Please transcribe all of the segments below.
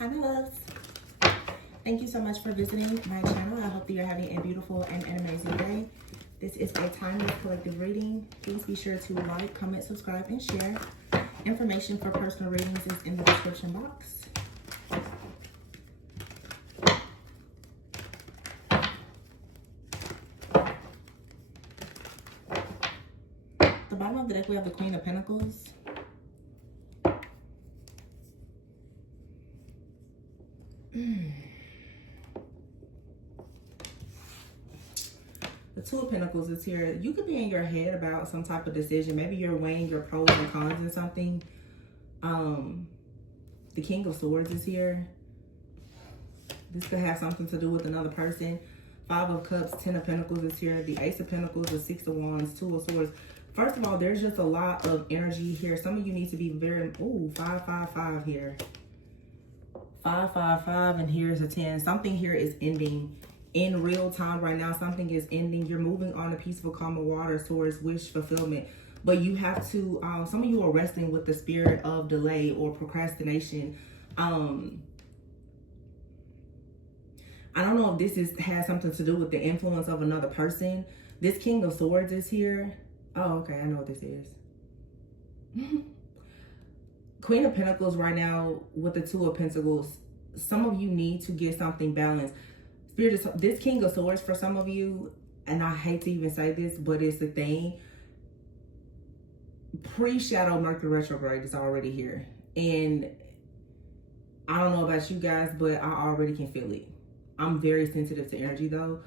Hi, my loves. Thank you so much for visiting my channel. I hope that you're having a beautiful and an amazing day. This is a timeless collective reading. Please be sure to like, comment, subscribe, and share. Information for personal readings is in the description box. At the bottom of the deck, we have the Queen of Pentacles. The Two of Pentacles is here. You could be in your head about some type of decision. Maybe you're weighing your pros and cons in something. The King of Swords is here. This could have something to do with another person. Five of Cups, Ten of Pentacles is here. The Ace of Pentacles, the Six of Wands, Two of Swords. First of all, there's just a lot of energy here. Some of you need to be very, 555 here. 555, and here's a 10. Something here is ending in real time right now. Something is ending. You're moving on a peaceful, calm of water towards wish fulfillment. But you have to, some of you are wrestling with the spirit of delay or procrastination. I don't know if this has something to do with the influence of another person. This King of Swords is here. Oh, okay, I know what this is. Queen of Pentacles right now with the Two of Pentacles. Some of you need to get something balanced. Spirit, this King of Swords for some of you, and I hate to even say this, but it's the thing. Pre-shadow Mercury retrograde is already here. And I don't know about you guys, but I already can feel it. I'm very sensitive to energy though.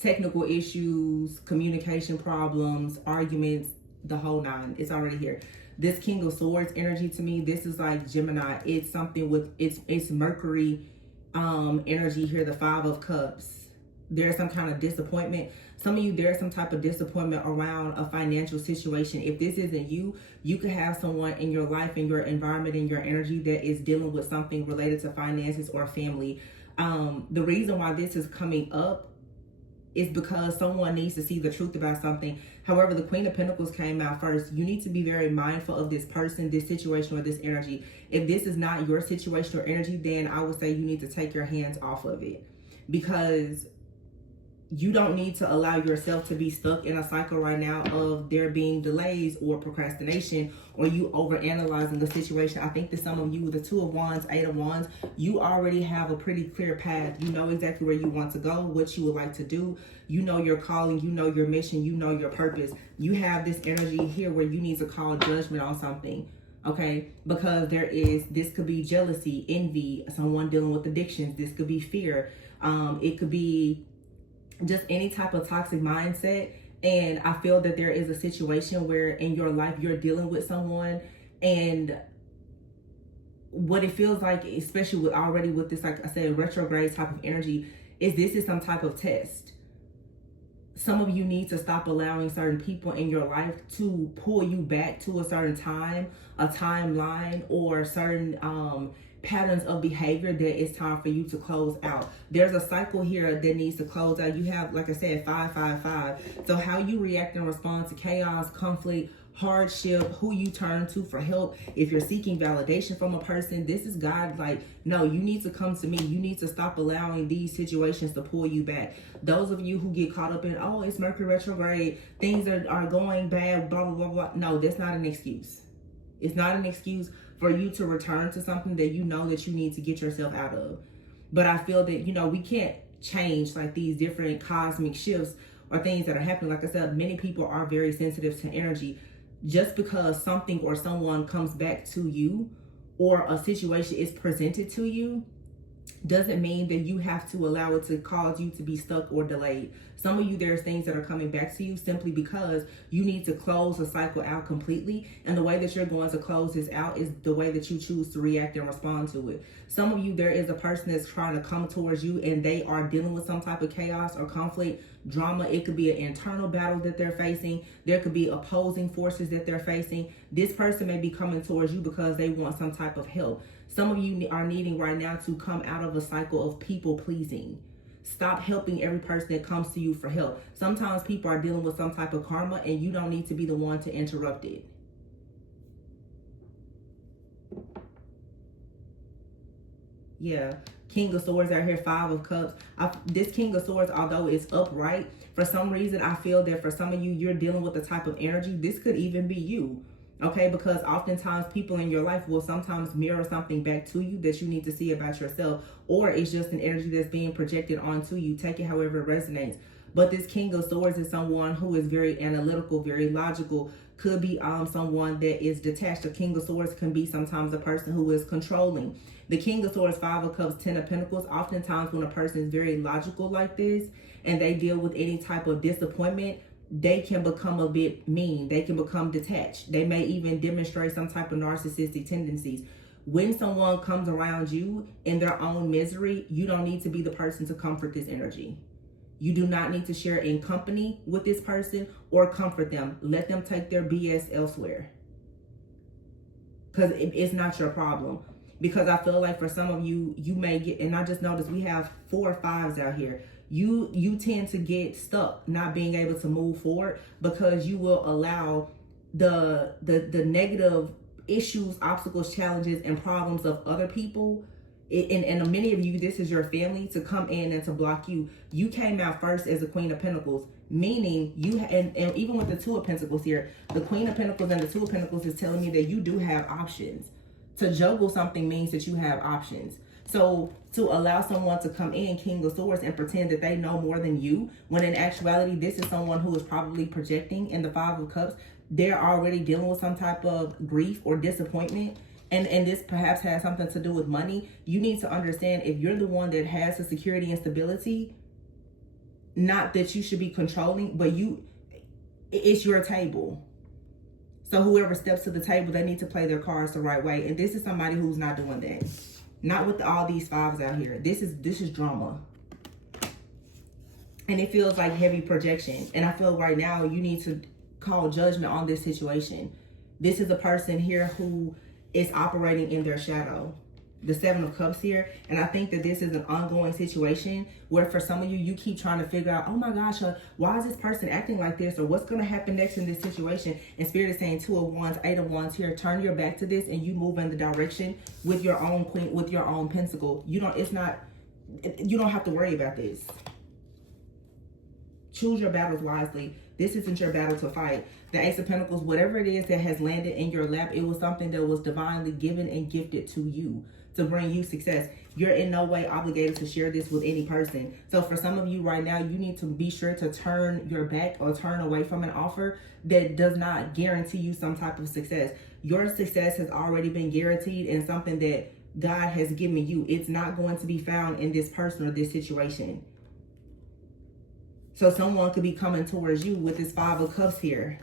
Technical issues, communication problems, arguments, the whole nine. It's already here. This King of Swords energy to me, this is like Gemini. It's something with, it's Mercury energy here, the Five of Cups. There's some kind of disappointment. Some of you, there's some type of disappointment around a financial situation. If this isn't you, you could have someone in your life, in your environment, in your energy that is dealing with something related to finances or family. The reason why this is coming up is because someone needs to see the truth about something. However, the Queen of Pentacles came out first. You need to be very mindful of this person, this situation, or this energy. If this is not your situation or energy, then I would say you need to take your hands off of it, because you don't need to allow yourself to be stuck in a cycle right now of there being delays or procrastination or you overanalyzing the situation. I think that some of you with the Two of Wands, Eight of Wands, you already have a pretty clear path. You know exactly where you want to go, what you would like to do. You know your calling, you know your mission, you know your purpose. You have this energy here where you need to call judgment on something. Okay, because this could be jealousy, envy, someone dealing with addictions. This could be fear. It could be just any type of toxic mindset. And I feel that there is a situation where in your life you're dealing with someone, and what it feels like, especially with this, like I said, retrograde type of energy, is this is some type of test. Some of you need to stop allowing certain people in your life to pull you back to a certain time, a timeline, or certain patterns of behavior that it's time for you to close out. There's a cycle here that needs to close out. You have, like I said, 555. So how you react and respond to chaos, conflict, hardship, who you turn to for help. If you're seeking validation from a person, this is God like, no, you need to come to me. You need to stop allowing these situations to pull you back. Those of you who get caught up in, oh, it's Mercury retrograde, things are going bad, blah, blah, blah, blah. No, that's not an excuse. It's not an excuse for you to return to something that you know that you need to get yourself out of. But I feel that, you know, we can't change like these different cosmic shifts or things that are happening. Like I said, many people are very sensitive to energy. Just because something or someone comes back to you or a situation is presented to you doesn't mean that you have to allow it to cause you to be stuck or delayed. Some of you, there's things that are coming back to you simply because you need to close the cycle out completely. And the way that you're going to close this out is the way that you choose to react and respond to it. Some of you, there is a person that's trying to come towards you and they are dealing with some type of chaos or conflict, drama. It could be an internal battle that they're facing. There could be opposing forces that they're facing. This person may be coming towards you because they want some type of help. Some of you are needing right now to come out of a cycle of people pleasing. Stop helping every person that comes to you for help. Sometimes people are dealing with some type of karma and you don't need to be the one to interrupt it. Yeah. King of Swords out here, Five of Cups. This King of Swords, although it's upright, for some reason, I feel that for some of you, you're dealing with the type of energy. This could even be you. Okay, because oftentimes people in your life will sometimes mirror something back to you that you need to see about yourself, or it's just an energy that's being projected onto you. Take it however it resonates. But this King of Swords is someone who is very analytical, very logical. Could be someone that is detached. The King of Swords can be sometimes a person who is controlling. The King of Swords, Five of Cups, Ten of Pentacles. Oftentimes when a person is very logical like this and they deal with any type of disappointment, they can become a bit mean. They can become detached. They may even demonstrate some type of narcissistic tendencies. When someone comes around you in their own misery, you don't need to be the person to comfort this energy. You do not need to share in company with this person or comfort them. Let them take their BS elsewhere. Because it's not your problem. Because I feel like for some of you, you may get, and I just noticed we have 4 or 5s out here. You tend to get stuck not being able to move forward because you will allow the negative issues, obstacles, challenges, and problems of other people. And many of you, this is your family, to come in and to block you. You came out first as the Queen of Pentacles, meaning you, and even with the Two of Pentacles here, the Queen of Pentacles and the Two of Pentacles is telling me that you do have options. To juggle something means that you have options. So to allow someone to come in, King of Swords, and pretend that they know more than you, when in actuality, this is someone who is probably projecting in the Five of Cups. They're already dealing with some type of grief or disappointment. And this perhaps has something to do with money. You need to understand, if you're the one that has the security and stability, not that you should be controlling, but it's your table. So whoever steps to the table, they need to play their cards the right way. And this is somebody who's not doing that. Not with all these 5s out here. This is drama. And it feels like heavy projection. And I feel right now you need to call judgment on this situation. This is a person here who is operating in their shadow. The 7 of Cups here. And I think that this is an ongoing situation where for some of you, you keep trying to figure out, oh my gosh, why is this person acting like this? Or what's going to happen next in this situation? And Spirit is saying 2 of Wands, 8 of Wands here. Turn your back to this and you move in the direction with your own Queen, with your own Pentacle. You don't have to worry about this. Choose your battles wisely. This isn't your battle to fight. The Ace of Pentacles, whatever it is that has landed in your lap, it was something that was divinely given and gifted to you to bring you success. You're in no way obligated to share this with any person. So for some of you right now, you need to be sure to turn your back or turn away from an offer that does not guarantee you some type of success. Your success has already been guaranteed in something that God has given you. It's not going to be found in this person or this situation. So someone could be coming towards you with this 5 of Cups here.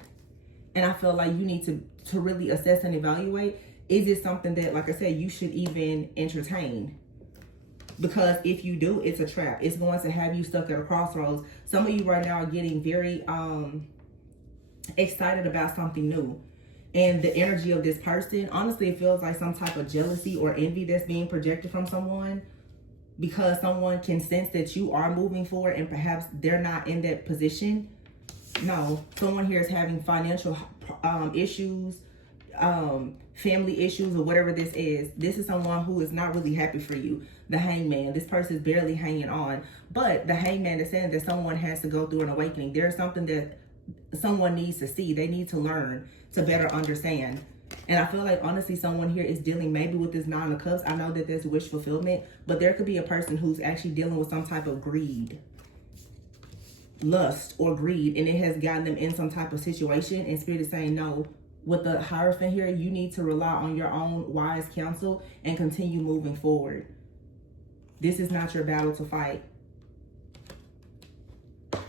And I feel like you need to really assess and evaluate. Is it something that, like I said, you should even entertain? Because if you do, it's a trap. It's going to have you stuck at a crossroads. Some of you right now are getting very excited about something new. And the energy of this person, honestly, it feels like some type of jealousy or envy that's being projected from someone. Because someone can sense that you are moving forward and perhaps they're not in that position. No, someone here is having financial issues, family issues, or whatever this is. This is someone who is not really happy for you. The Hangman, this person is barely hanging on. But the Hangman is saying that someone has to go through an awakening. There's something that someone needs to see. They need to learn to better understand. And I feel like, honestly, someone here is dealing maybe with this 9 of Cups. I know that there's wish fulfillment, but there could be a person who's actually dealing with some type of greed, lust, or greed, and it has gotten them in some type of situation. And Spirit is saying, no, with the Hierophant here, you need to rely on your own wise counsel and continue moving forward. This is not your battle to fight. You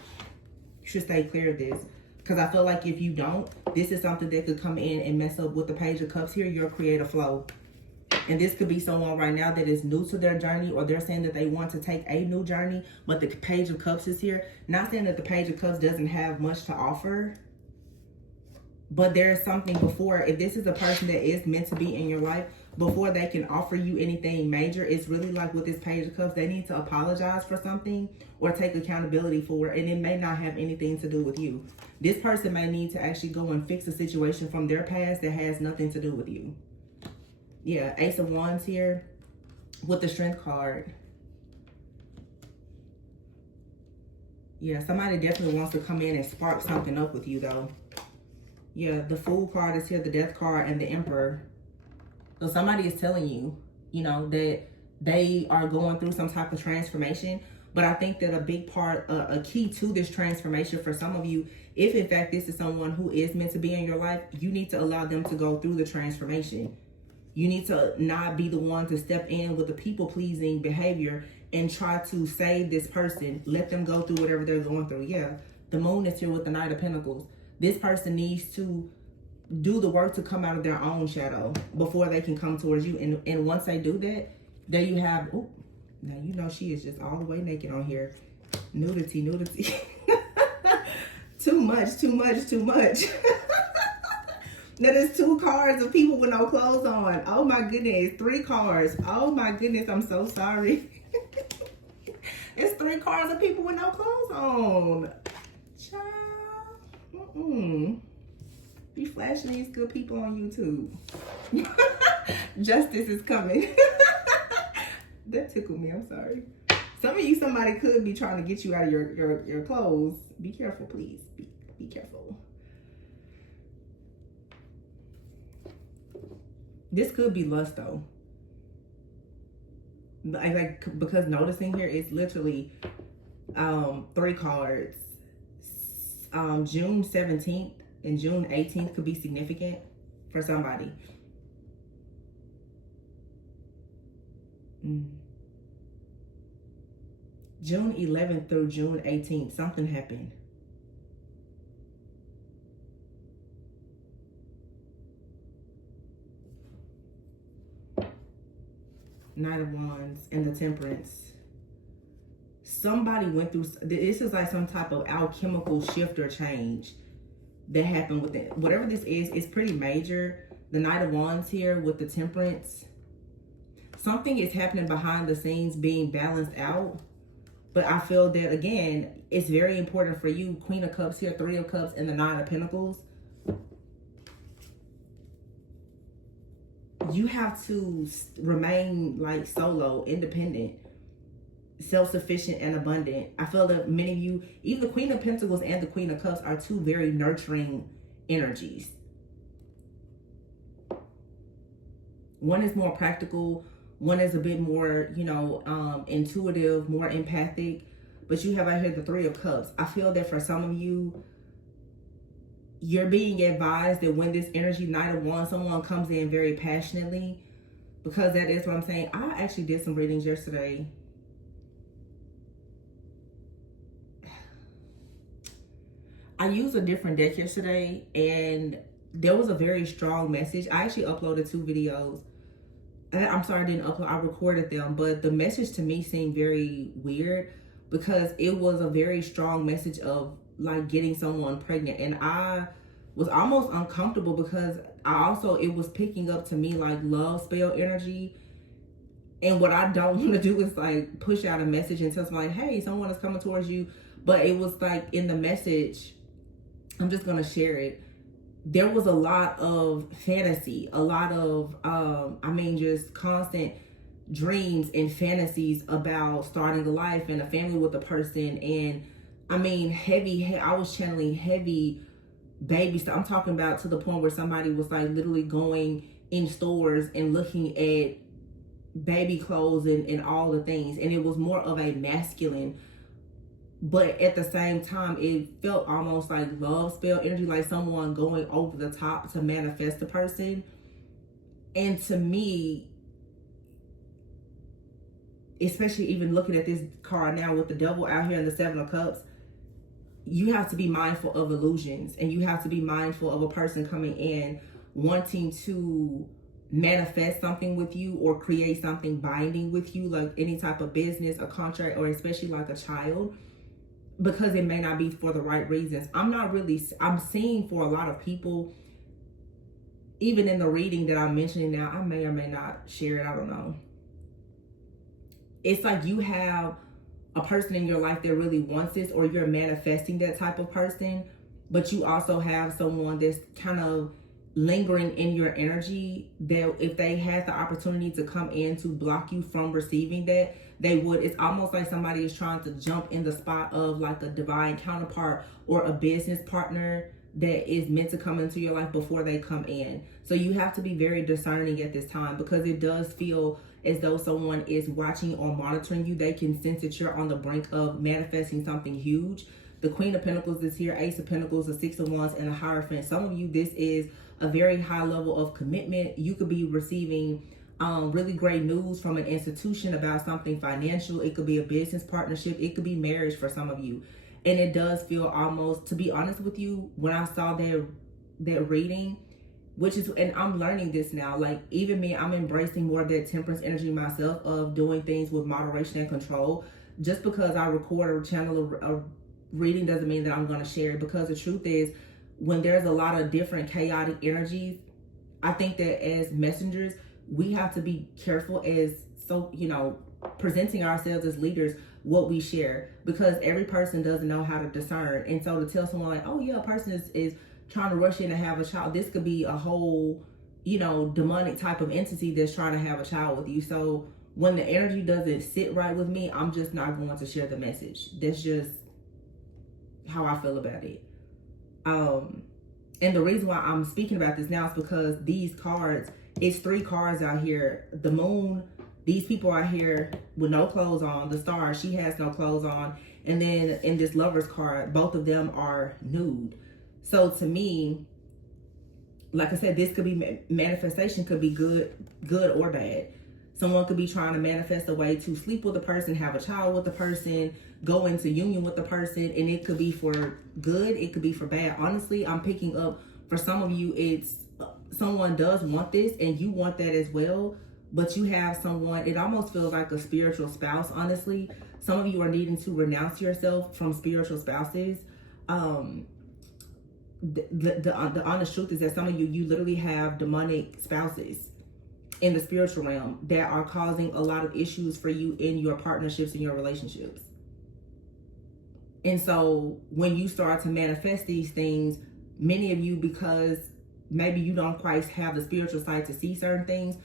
should stay clear of this. Because I feel like if you don't, this is something that could come in and mess up with the Page of Cups here, your creative flow. And this could be someone right now that is new to their journey, or they're saying that they want to take a new journey, but the Page of Cups is here. Not saying that the Page of Cups doesn't have much to offer, but there's something before. If this is a person that is meant to be in your life, before they can offer you anything major, it's really like with this Page of Cups, they need to apologize for something or take accountability for it, and it may not have anything to do with you. This person may need to actually go and fix a situation from their past that has nothing to do with you. Yeah, Ace of Wands here. with the Strength card. Yeah, somebody definitely wants to come in and spark something up with you, though. Yeah, the Fool card is here, the Death card, and the Emperor. So somebody is telling you, you know, that they are going through some type of transformation. But I think that a big part, a key to this transformation for some of you, if in fact this is someone who is meant to be in your life, you need to allow them to go through the transformation. You need to not be the one to step in with the people-pleasing behavior and try to save this person. Let them go through whatever they're going through. Yeah, the Moon is here with the Knight of Pentacles. This person needs to do the work to come out of their own shadow before they can come towards you. And once they do that, there you have, oh, now you know she is just all the way naked on here. Nudity, nudity. Too much, too much, too much. That is 2 cards of people with no clothes on. Oh my goodness, 3 cards. Oh my goodness, I'm so sorry. It's 3 cards of people with no clothes on. Child. Be flashing these good people on YouTube. Justice is coming. That tickled me, I'm sorry. Some of you, somebody could be trying to get you out of your clothes. Be careful, please. Be careful. This could be lust, though. Like, because noticing here, it's literally 3 cards. June 17th and June 18th could be significant for somebody. June 11th through June 18th, something happened. Knight of Wands and the Temperance. Somebody went through, this is like some type of alchemical shift or change that happened with it. Whatever this is, it's pretty major. The Knight of Wands here with the Temperance. Something is happening behind the scenes being balanced out. But I feel that, again, it's very important for you. Queen of Cups here, 3 of Cups, and the 9 of Pentacles. You have to remain like solo, independent, self-sufficient, and abundant. I feel that many of you, even the Queen of Pentacles and the Queen of Cups, are 2 very nurturing energies. One is more practical. One is a bit more, you know, intuitive, more empathic. But you have out here the 3 of Cups. I feel that for some of you, you're being advised that when this energy, Knight of Wands, someone comes in very passionately, because that is what I'm saying. I actually did some readings yesterday. I used a different deck yesterday, and there was a very strong message. I actually uploaded 2 videos. I'm sorry I didn't upload, I recorded them, but the message to me seemed very weird because it was a very strong message of like getting someone pregnant, and I was almost uncomfortable because it was picking up to me like love spell energy, and what I don't want to do is like push out a message and tell someone like, hey, someone is coming towards you. But it was like in the message, I'm just gonna share it, there was a lot of fantasy, a lot of just constant dreams and fantasies about starting a life and a family with a person. And I was channeling heavy baby stuff. I'm talking about to the point where somebody was like literally going in stores and looking at baby clothes and all the things. And it was more of a masculine, but at the same time, it felt almost like love spell energy, like someone going over the top to manifest a person. And to me, especially even looking at this card now with the Devil out here and the 7 of Cups, you have to be mindful of illusions, and you have to be mindful of a person coming in wanting to manifest something with you or create something binding with you, like any type of business, a contract, or especially like a child, because it may not be for the right reasons. I'm seeing for a lot of people, even in the reading that I'm mentioning now, I may or may not share it, I don't know. It's like you have a person in your life that really wants this, or you're manifesting that type of person, but you also have someone that's kind of lingering in your energy, that if they had the opportunity to come in to block you from receiving that, they would. It's almost like somebody is trying to jump in the spot of like a divine counterpart or a business partner that is meant to come into your life before they come in. So you have to be very discerning at this time, because it does feel as though someone is watching or monitoring you. They can sense that you're on the brink of manifesting something huge. The Queen of Pentacles is here, Ace of Pentacles, the Six of Wands, and the Hierophant. Some of you, this is a very high level of commitment. You could be receiving really great news from an institution about something financial. It could be a business partnership. It could be marriage for some of you. And it does feel almost, to be honest with you, when I saw that reading, which is, and I'm learning this now, like even me, I'm embracing more of that temperance energy myself, of doing things with moderation and control. Just because I record or channel a reading doesn't mean that I'm going to share it, because the truth is, when there's a lot of different chaotic energies, I think that as messengers, we have to be careful as, so, you know, presenting ourselves as leaders, what we share, because every person doesn't know how to discern. And so to tell someone like, oh yeah, a person is trying to rush in to have a child, this could be a whole, you know, demonic type of entity that's trying to have a child with you. So when the energy doesn't sit right with me, I'm just not going to share the message. That's just how I feel about it. And the reason why I'm speaking about this now is because these cards, it's 3 cards out here. The moon, these people are here with no clothes on. The star, she has no clothes on. And then in this Lover's card, both of them are nude. So to me, like I said, this could be manifestation, could be good or bad. Someone could be trying to manifest a way to sleep with a person, have a child with a person, go into union with the person, and it could be for good, it could be for bad. Honestly, I'm picking up, for some of you, it's someone does want this and you want that as well, but you have someone, it almost feels like a spiritual spouse, honestly. Some of you are needing to renounce yourself from spiritual spouses. The honest truth is that some of you literally have demonic spouses in the spiritual realm that are causing a lot of issues for you in your partnerships and your relationships. And so when you start to manifest these things, many of you, because maybe you don't quite have the spiritual sight to see certain things,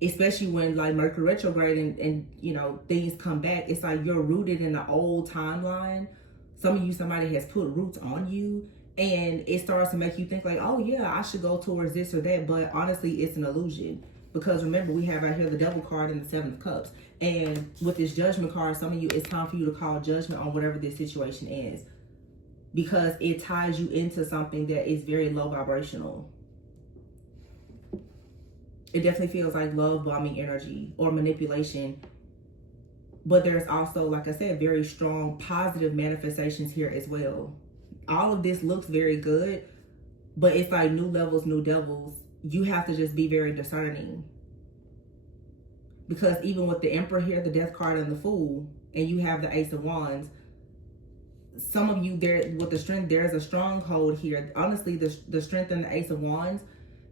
especially when like Mercury retrograde and you know, things come back, it's like you're rooted in the old timeline. Some of you, somebody has put roots on you, and it starts to make you think like, oh yeah, I should go towards this or that. But honestly, it's an illusion. Because remember, we have out here the Devil card and the 7 of Cups. And with this Judgment card, some of you, it's time for you to call judgment on whatever this situation is. Because it ties you into something that is very low vibrational. It definitely feels like love bombing energy or manipulation. But there's also, like I said, very strong positive manifestations here as well. All of this looks very good, but it's like new levels, new devils. You have to just be very discerning. Because even with the Emperor here, the Death card, and the Fool, and you have the Ace of Wands, some of you there with the Strength, there's a stronghold here. Honestly, the Strength and the Ace of Wands,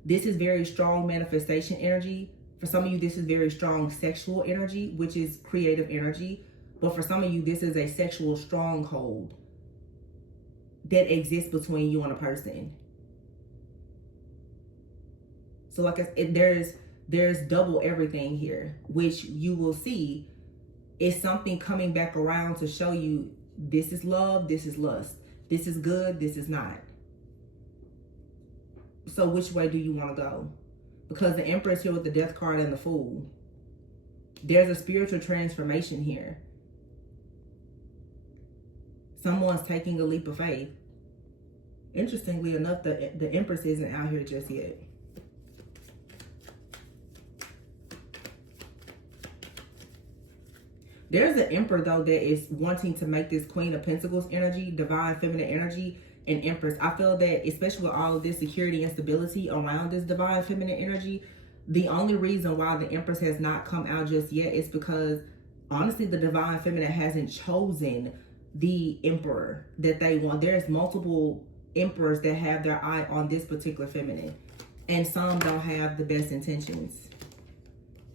this is very strong manifestation energy. For some of you, this is very strong sexual energy, which is creative energy. But for some of you, this is a sexual stronghold that exists between you and a person. So like I said, there's double everything here, which you will see is something coming back around to show you this is love, this is lust, this is good, this is not. So which way do you want to go? Because the Empress here with the Death card and the Fool, there's a spiritual transformation here. Someone's taking a leap of faith. Interestingly enough, the Empress isn't out here just yet. There's an Emperor, though, that is wanting to make this Queen of Pentacles energy, divine feminine energy, an Empress. I feel that, especially with all of this security and stability around this divine feminine energy, the only reason why the Empress has not come out just yet is because, honestly, the divine feminine hasn't chosen the Emperor that they want. There's multiple Emperors that have their eye on this particular feminine, and some don't have the best intentions.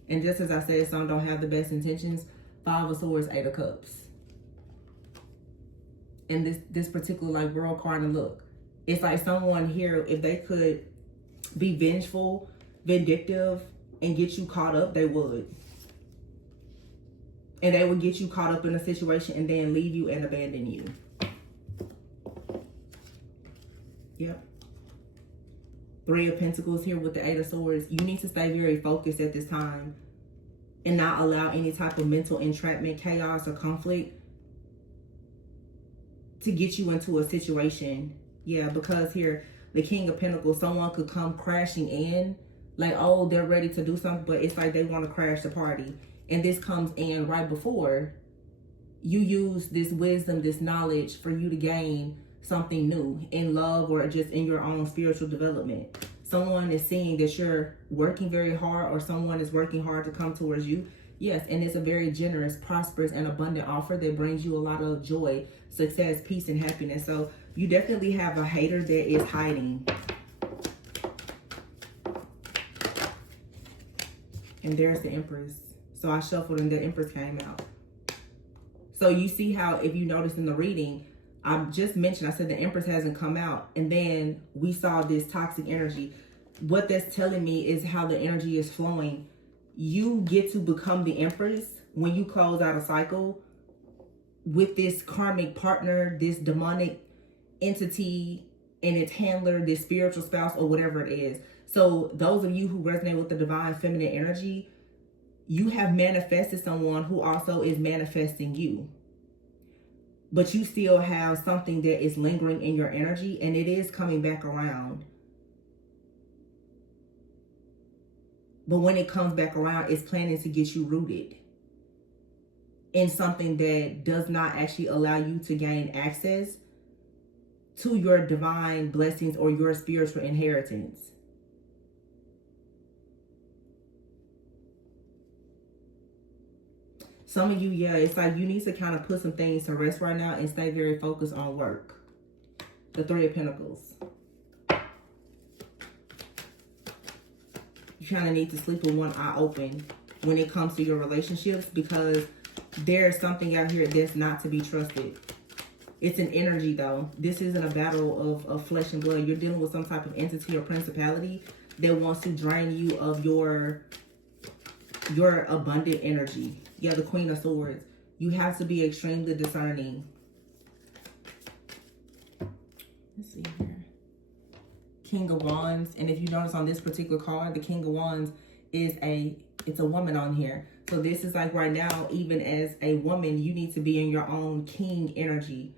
And just as I said, some don't have the best intentions. 5 of Swords, 8 of Cups. And this particular like World card, and look, it's like someone here, if they could be vengeful, vindictive, and get you caught up, they would. And they would get you caught up in a situation and then leave you and abandon you. Yep. Three of Pentacles here with the Eight of Swords. You need to stay very focused at this time and not allow any type of mental entrapment, chaos, or conflict to get you into a situation. Yeah, because here, the King of Pentacles, someone could come crashing in, like, oh, they're ready to do something, but it's like they want to crash the party. And this comes in right before you use this wisdom, this knowledge for you to gain something new in love or just in your own spiritual development. Someone is seeing that you're working very hard, or someone is working hard to come towards you. Yes, and it's a very generous, prosperous, and abundant offer that brings you a lot of joy, success, peace, and happiness. So you definitely have a hater that is hiding. And there's the Empress. So I shuffled and the Empress came out. So you see how, if you notice in the reading, I just mentioned, I said the Empress hasn't come out. And then we saw this toxic energy. What that's telling me is how the energy is flowing. You get to become the Empress when you close out a cycle with this karmic partner, this demonic entity and its handler, this spiritual spouse, or whatever it is. So those of you who resonate with the divine feminine energy, you have manifested someone who also is manifesting you. But you still have something that is lingering in your energy, and it is coming back around. But when it comes back around, it's planning to get you rooted in something that does not actually allow you to gain access to your divine blessings or your spiritual inheritance. Some of you, yeah, it's like you need to kind of put some things to rest right now and stay very focused on work. The Three of Pentacles. You kind of need to sleep with one eye open when it comes to your relationships, because there's something out here that's not to be trusted. It's an energy, though. This isn't a battle of flesh and blood. You're dealing with some type of entity or principality that wants to drain you of your abundant energy. Yeah, the Queen of Swords. You have to be extremely discerning. Let's see here. King of Wands. And if you notice on this particular card, the King of Wands is it's a woman on here. So this is like right now, even as a woman, you need to be in your own king energy.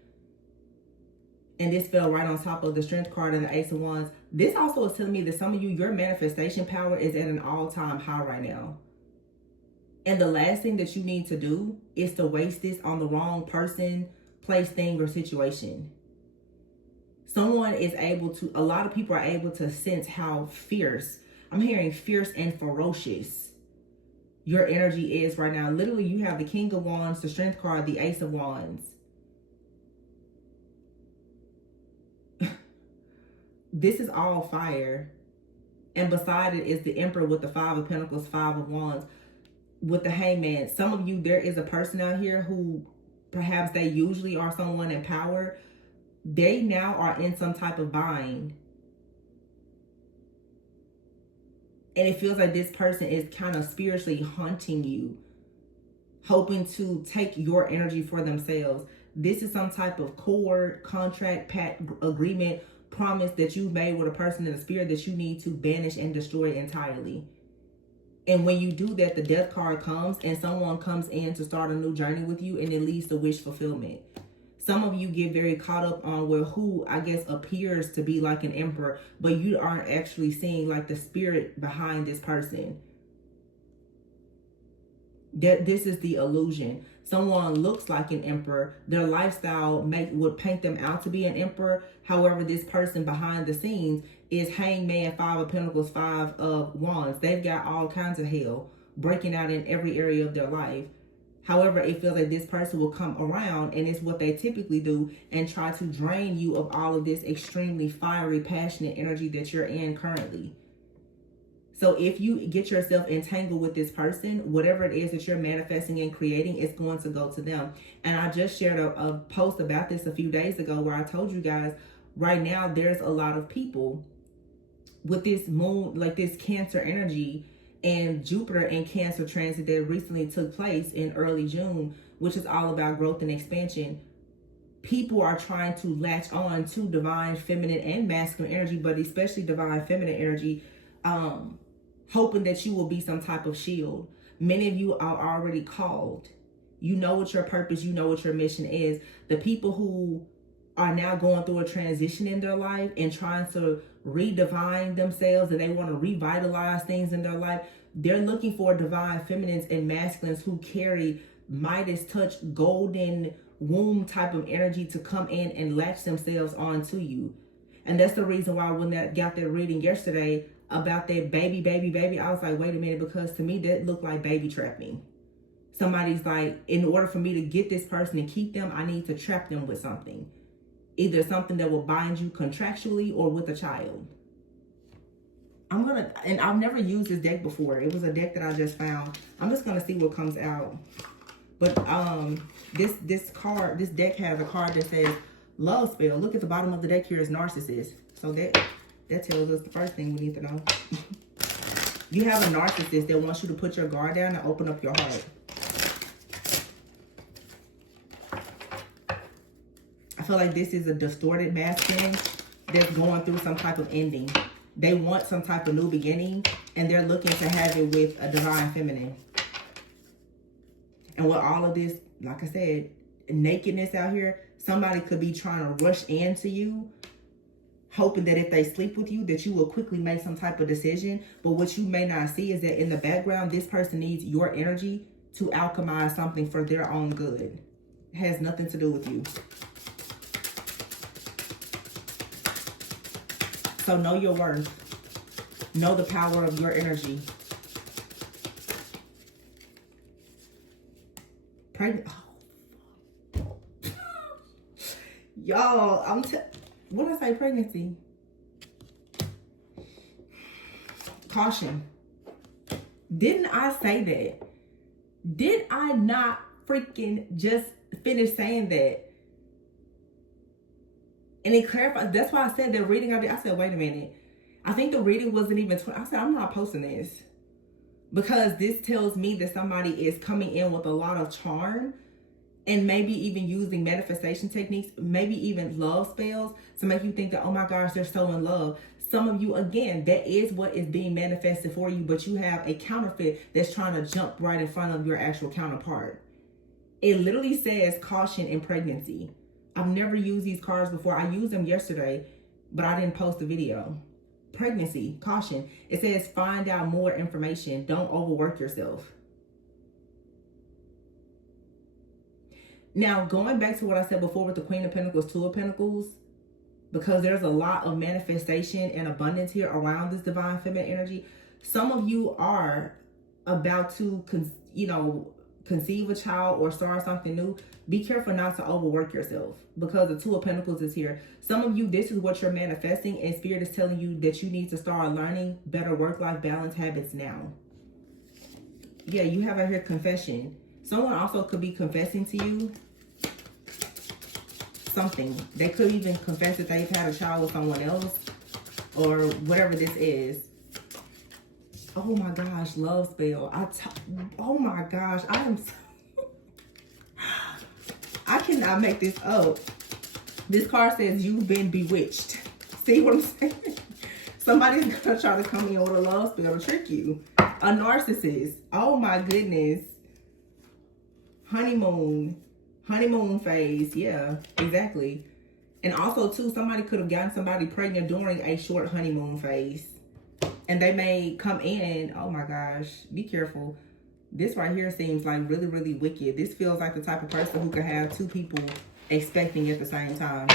And this fell right on top of the Strength card and the Ace of Wands. This also is telling me that some of you, your manifestation power is at an all-time high right now. And the last thing that you need to do is to waste this on the wrong person, place, thing, or situation. Someone is able to, a lot of people are able to sense how fierce, I'm hearing fierce and ferocious your energy is right now. Literally, you have the King of Wands, the Strength card, the Ace of Wands. This is all fire. And beside it is the Emperor with the Five of Pentacles, Five of Wands. With the Hangman, some of you, there is a person out here who perhaps they usually are someone in power. They now are in some type of bind. And it feels like this person is kind of spiritually haunting you, hoping to take your energy for themselves. This is some type of cord, contract, pact, agreement, promise that you've made with a person in the spirit that you need to banish and destroy entirely. And when you do that, the Death card comes and someone comes in to start a new journey with you, and it leads to wish fulfillment. Some of you get very caught up on who I guess appears to be like an emperor, but you aren't actually seeing like the spirit behind this person. This is the illusion. Someone looks like an emperor. Their lifestyle would paint them out to be an emperor. However, this person behind the scenes is Hangman, Five of Pentacles, Five of Wands. They've got all kinds of hell breaking out in every area of their life. However, it feels like this person will come around, and it's what they typically do, and try to drain you of all of this extremely fiery, passionate energy that you're in currently. So if you get yourself entangled with this person, whatever it is that you're manifesting and creating, it's going to go to them. And I just shared a post about this a few days ago where I told you guys, right now there's a lot of people with this moon, like this Cancer energy, and Jupiter and Cancer transit that recently took place in early June, which is all about growth and expansion. People are trying to latch on to divine feminine and masculine energy, but especially divine feminine energy, hoping that you will be some type of shield. Many of you are already called. You know what your purpose, you know what your mission is. The people who are now going through a transition in their life and trying to redefine themselves, and they want to revitalize things in their life, they're looking for divine feminines and masculines who carry Midas touch, golden womb type of energy to come in and latch themselves onto you. And that's the reason why when I got that reading yesterday about that baby, I was like, wait a minute, because to me that looked like baby trapping. Somebody's like, in order for me to get this person and keep them, I need to trap them with something. Either something that will bind you contractually or with a child. And I've never used this deck before. It was a deck that I just found. I'm just gonna see what comes out. But this deck has a card that says love spell. Look at the bottom of the deck here is narcissist. So that tells us the first thing we need to know. You have a narcissist that wants you to put your guard down and open up your heart. I feel like this is a distorted masculine that's going through some type of ending. They want some type of new beginning, and they're looking to have it with a divine feminine. And with all of this, like I said, nakedness out here, somebody could be trying to rush into you, hoping that if they sleep with you, that you will quickly make some type of decision. But what you may not see is that in the background, this person needs your energy to alchemize something for their own good. It has nothing to do with you. So know your worth. Know the power of your energy. Pregnant. Oh. Y'all, what did I say? Pregnancy. Caution. Didn't I say that? Did I not freaking just finish saying that? And it clarified. That's why I said the reading I did. I said, wait a minute. I think the reading wasn't even. I said, I'm not posting this. Because this tells me that somebody is coming in with a lot of charm. And maybe even using manifestation techniques. Maybe even love spells. To make you think that, oh my gosh, they're so in love. Some of you, again, that is what is being manifested for you. But you have a counterfeit that's trying to jump right in front of your actual counterpart. It literally says caution in pregnancy. I've never used these cards before. I used them yesterday, but I didn't post the video. Pregnancy, caution. It says find out more information. Don't overwork yourself. Now, going back to what I said before with the Queen of Pentacles, Two of Pentacles, because there's a lot of manifestation and abundance here around this divine feminine energy. Some of you are about to, conceive a child or start something new. Be careful not to overwork yourself because the Two of Pentacles is here. Some of you, this is what you're manifesting, and Spirit is telling you that you need to start learning better work-life balance habits now. Yeah, you have out here confession. Someone also could be confessing to you something. They could even confess that they've had a child with someone else or whatever this is. Oh my gosh, love spell. Oh my gosh, I cannot make this up. This card says you've been bewitched. See what I'm saying? Somebody's gonna try to come in with a love spell to trick you. A narcissist. Oh my goodness. Honeymoon phase. Yeah, exactly. And also too, somebody could have gotten somebody pregnant during a short honeymoon phase. And they may come in, oh my gosh, be careful. This right here seems like really, really wicked. This feels like the type of person who could have two people expecting at the same time.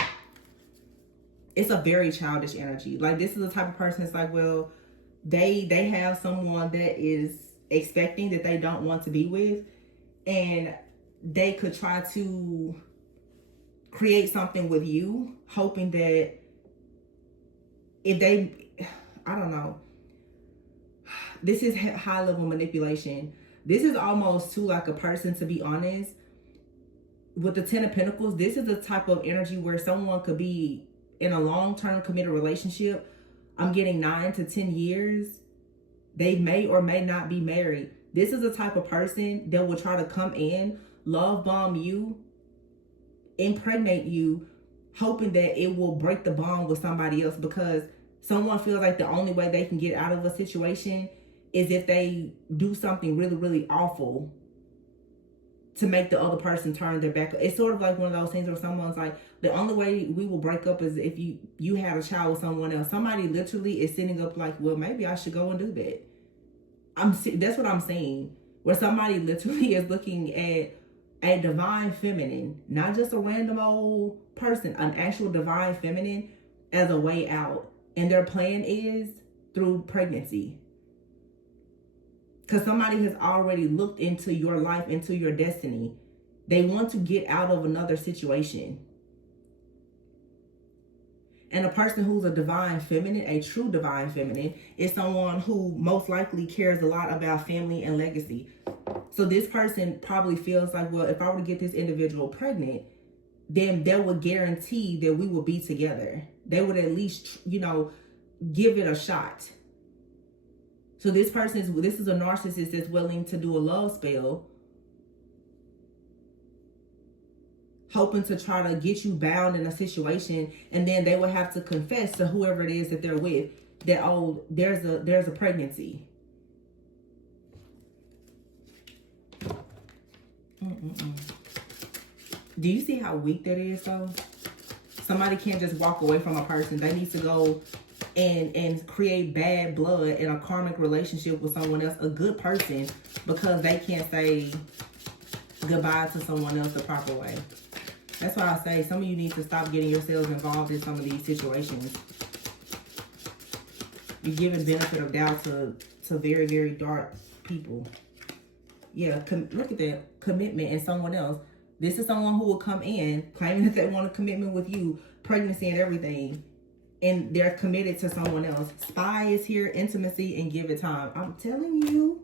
It's a very childish energy. Like, this is the type of person that's like, well, they have someone that is expecting that they don't want to be with. And they could try to create something with you, hoping that if they, I don't know. This is high level manipulation. This is almost too like a person, to be honest. With the Ten of Pentacles, this is the type of energy where someone could be in a long-term committed relationship, I'm getting 9 to 10 years. They may or may not be married. This is the type of person that will try to come in, love bomb you, impregnate you, hoping that it will break the bond with somebody else, because someone feels like the only way they can get out of a situation is if they do something really, really awful to make the other person turn their back. It's sort of like one of those things where someone's like, the only way we will break up is if you had a child with someone else. Somebody literally is sitting up like, well, maybe I should go and do that. That's what I'm saying. Where somebody literally is looking at a divine feminine, not just a random old person, an actual divine feminine as a way out. And their plan is through pregnancy. Because somebody has already looked into your life, into your destiny. They want to get out of another situation. And a person who's a divine feminine, a true divine feminine, is someone who most likely cares a lot about family and legacy. So this person probably feels like, well, if I were to get this individual pregnant, then they would guarantee that we will be together. They would at least, give it a shot. So this is a narcissist that's willing to do a love spell, hoping to try to get you bound in a situation, and then they would have to confess to whoever it is that they're with that, oh, there's a pregnancy. Do you see how weak that is, though? Somebody can't just walk away from a person. They need to go and create bad blood in a karmic relationship with someone else, a good person, because they can't say goodbye to someone else the proper way. That's why I say some of you need to stop getting yourselves involved in some of these situations. You're giving benefit of doubt to very, very dark people. Yeah, look at that. Commitment in someone else. This is someone who will come in claiming that they want a commitment with you, pregnancy and everything, and they're committed to someone else. Spy is here, intimacy, and give it time. I'm telling you.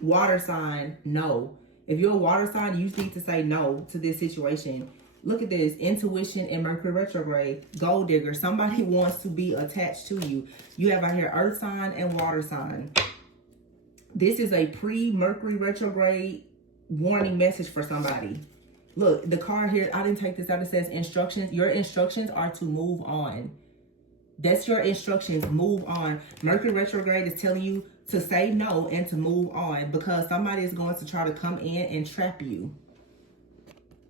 Water sign, no. If you're a water sign, you need to say no to this situation. Look at this. Intuition and Mercury retrograde. Gold digger. Somebody wants to be attached to you. You have out here earth sign and water sign. This is a pre-Mercury retrograde warning message for somebody. Look, the card here, I didn't take this out. It says instructions. Your instructions are to move on. That's your instructions. Move on. Mercury retrograde is telling you to say no and to move on, because somebody is going to try to come in and trap you.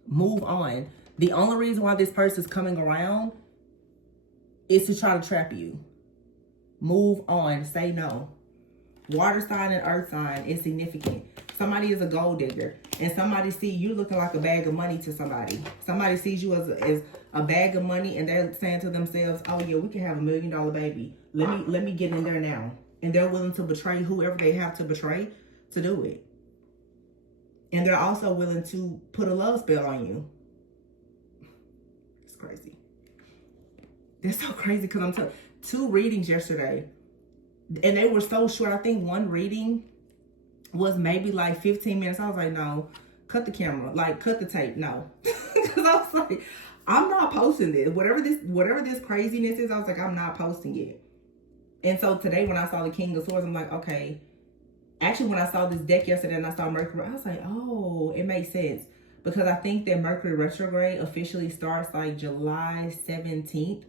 Move on. The only reason why this person is coming around is to try to trap you. Move on. Say no. Water sign and earth sign is significant. Somebody is a gold digger, and somebody see you looking like a bag of money to somebody. Somebody sees you as a bag of money, and they're saying to themselves, oh yeah, we can have $1 million baby. Let me get in there now. And they're willing to betray whoever they have to betray to do it. And they're also willing to put a love spell on you. It's crazy. That's so crazy, because I'm telling 2 readings yesterday, and they were so short. I think one reading was maybe like 15 minutes. I was like, no, cut the camera, like cut the tape. No. Because I was like, I'm not posting this. Whatever this craziness is, I was like, I'm not posting it. And so today when I saw the King of Swords, I'm like, okay. Actually, when I saw this deck yesterday and I saw Mercury, I was like, oh, it makes sense. Because I think that Mercury retrograde officially starts like July 17th.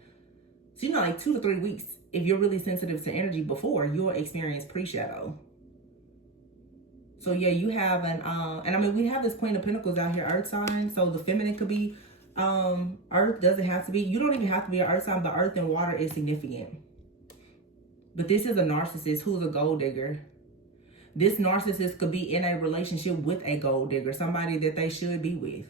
So, like 2 to 3 weeks, if you're really sensitive to energy before, you'll experience pre-shadow. So yeah, you have and I mean, we have this Queen of Pentacles out here, earth sign. So the feminine could be earth, doesn't have to be. You don't even have to be an earth sign, but earth and water is significant. But this is a narcissist who's a gold digger. This narcissist could be in a relationship with a gold digger, somebody that they should be with.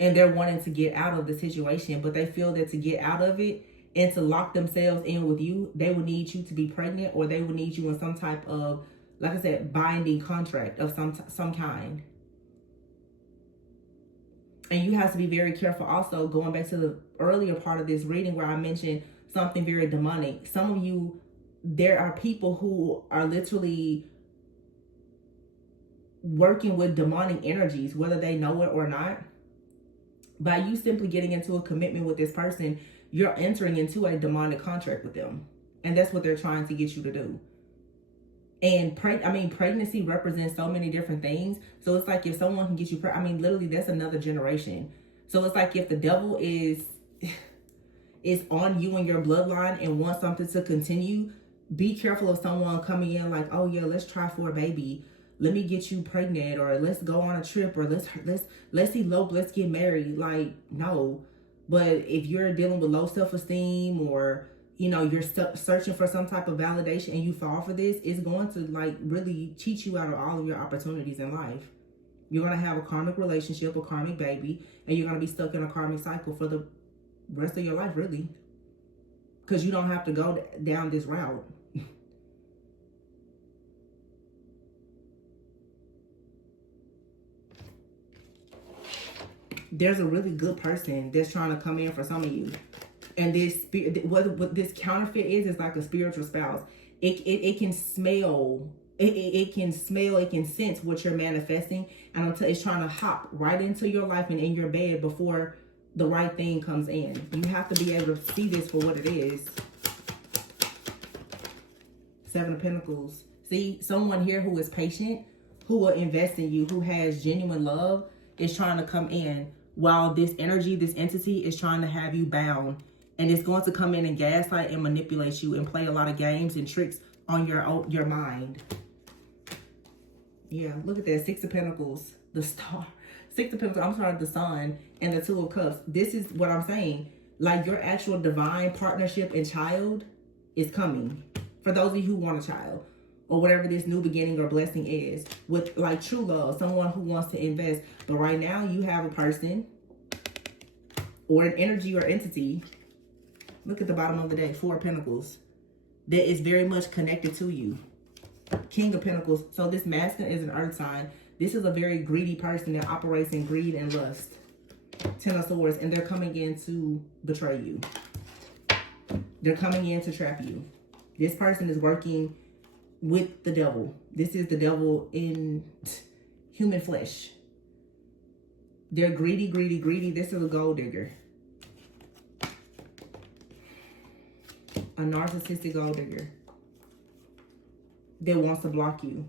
And they're wanting to get out of the situation, but they feel that to get out of it and to lock themselves in with you, they would need you to be pregnant, or they would need you in some type of, like I said, binding contract of some kind. And you have to be very careful also, going back to the earlier part of this reading where I mentioned something very demonic. Some of you, there are people who are literally working with demonic energies, whether they know it or not. By you simply getting into a commitment with this person, you're entering into a demonic contract with them. And that's what they're trying to get you to do. And pregnancy represents so many different things. So it's like if someone can get you pregnant, literally that's another generation. So it's like if the devil is on you and your bloodline and wants something to continue, be careful of someone coming in like, oh yeah, let's try for a baby. Let me get you pregnant, or let's go on a trip, or let's elope, let's get married. Like, no. But if you're dealing with low self-esteem, or you're searching for some type of validation and you fall for this, it's going to like really cheat you out of all of your opportunities in life. You're going to have a karmic relationship, a karmic baby, and you're going to be stuck in a karmic cycle for the rest of your life, really. Because you don't have to go down this route. There's a really good person that's trying to come in for some of you. And this, what this counterfeit is like a spiritual spouse. It can smell, it can smell, it can sense what you're manifesting. And it's trying to hop right into your life and in your bed before the right thing comes in. You have to be able to see this for what it is. Seven of Pentacles. See, someone here who is patient, who will invest in you, who has genuine love, is trying to come in, while this energy, this entity is trying to have you bound. And it's going to come in and gaslight and manipulate you and play a lot of games and tricks on your mind. Yeah, look at that. Six of Pentacles, the star. Six of Pentacles, I'm sorry, the Sun, and the Two of Cups. This is what I'm saying. Like, your actual divine partnership and child is coming. For those of you who want a child, or whatever this new beginning or blessing is, with like true love, someone who wants to invest. But right now you have a person or an energy or entity. Look at the bottom of the deck, Four of Pentacles, that is very much connected to you. King of Pentacles. So this masculine is an earth sign. This is a very greedy person that operates in greed and lust. Ten of Swords, and they're coming in to betray you. They're coming in to trap you. This person is working with the devil. This is the devil in human flesh. They're greedy, greedy, greedy. This is a gold digger. A narcissistic gold digger that wants to block you.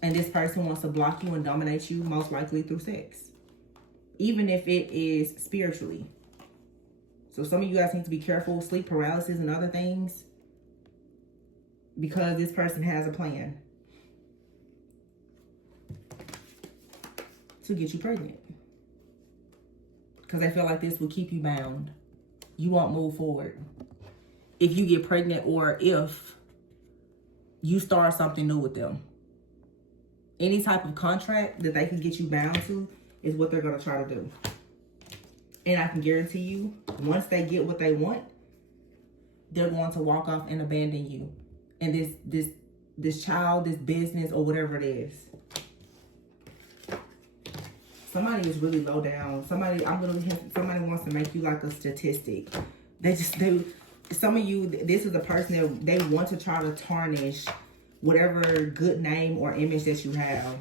And this person wants to block you and dominate you, most likely through sex. Even if it is spiritually. So some of you guys need to be careful, sleep paralysis and other things, because this person has a plan to get you pregnant. Because they feel like this will keep you bound. You won't move forward if you get pregnant, or if you start something new with them. Any type of contract that they can get you bound to is what they're going to try to do. And I can guarantee you, once they get what they want, they're going to walk off and abandon you. And this child, this business, or whatever it is. Somebody is really low down. Somebody wants to make you like a statistic. Some of you, this is a person that they want to try to tarnish whatever good name or image that you have.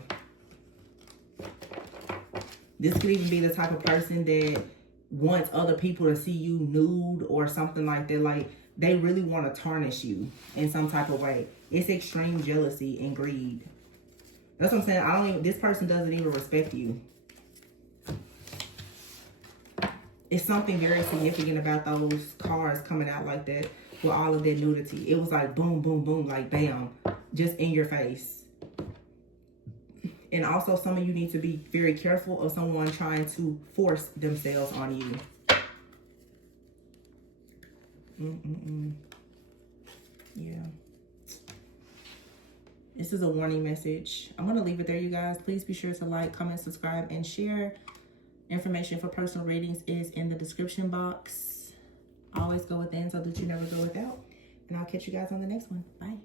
This could even be the type of person that wants other people to see you nude or something like that. Like, they really want to tarnish you in some type of way. It's extreme jealousy and greed. That's what I'm saying. This person doesn't even respect you. It's something very significant about those cards coming out like that with all of that nudity. It was like boom, boom, boom, like bam, just in your face. And also, some of you need to be very careful of someone trying to force themselves on you. Yeah. This is a warning message. I'm going to leave it there, you guys. Please be sure to like, comment, subscribe, and share. Information for personal readings is in the description box. Always go within so that you never go without. And I'll catch you guys on the next one. Bye.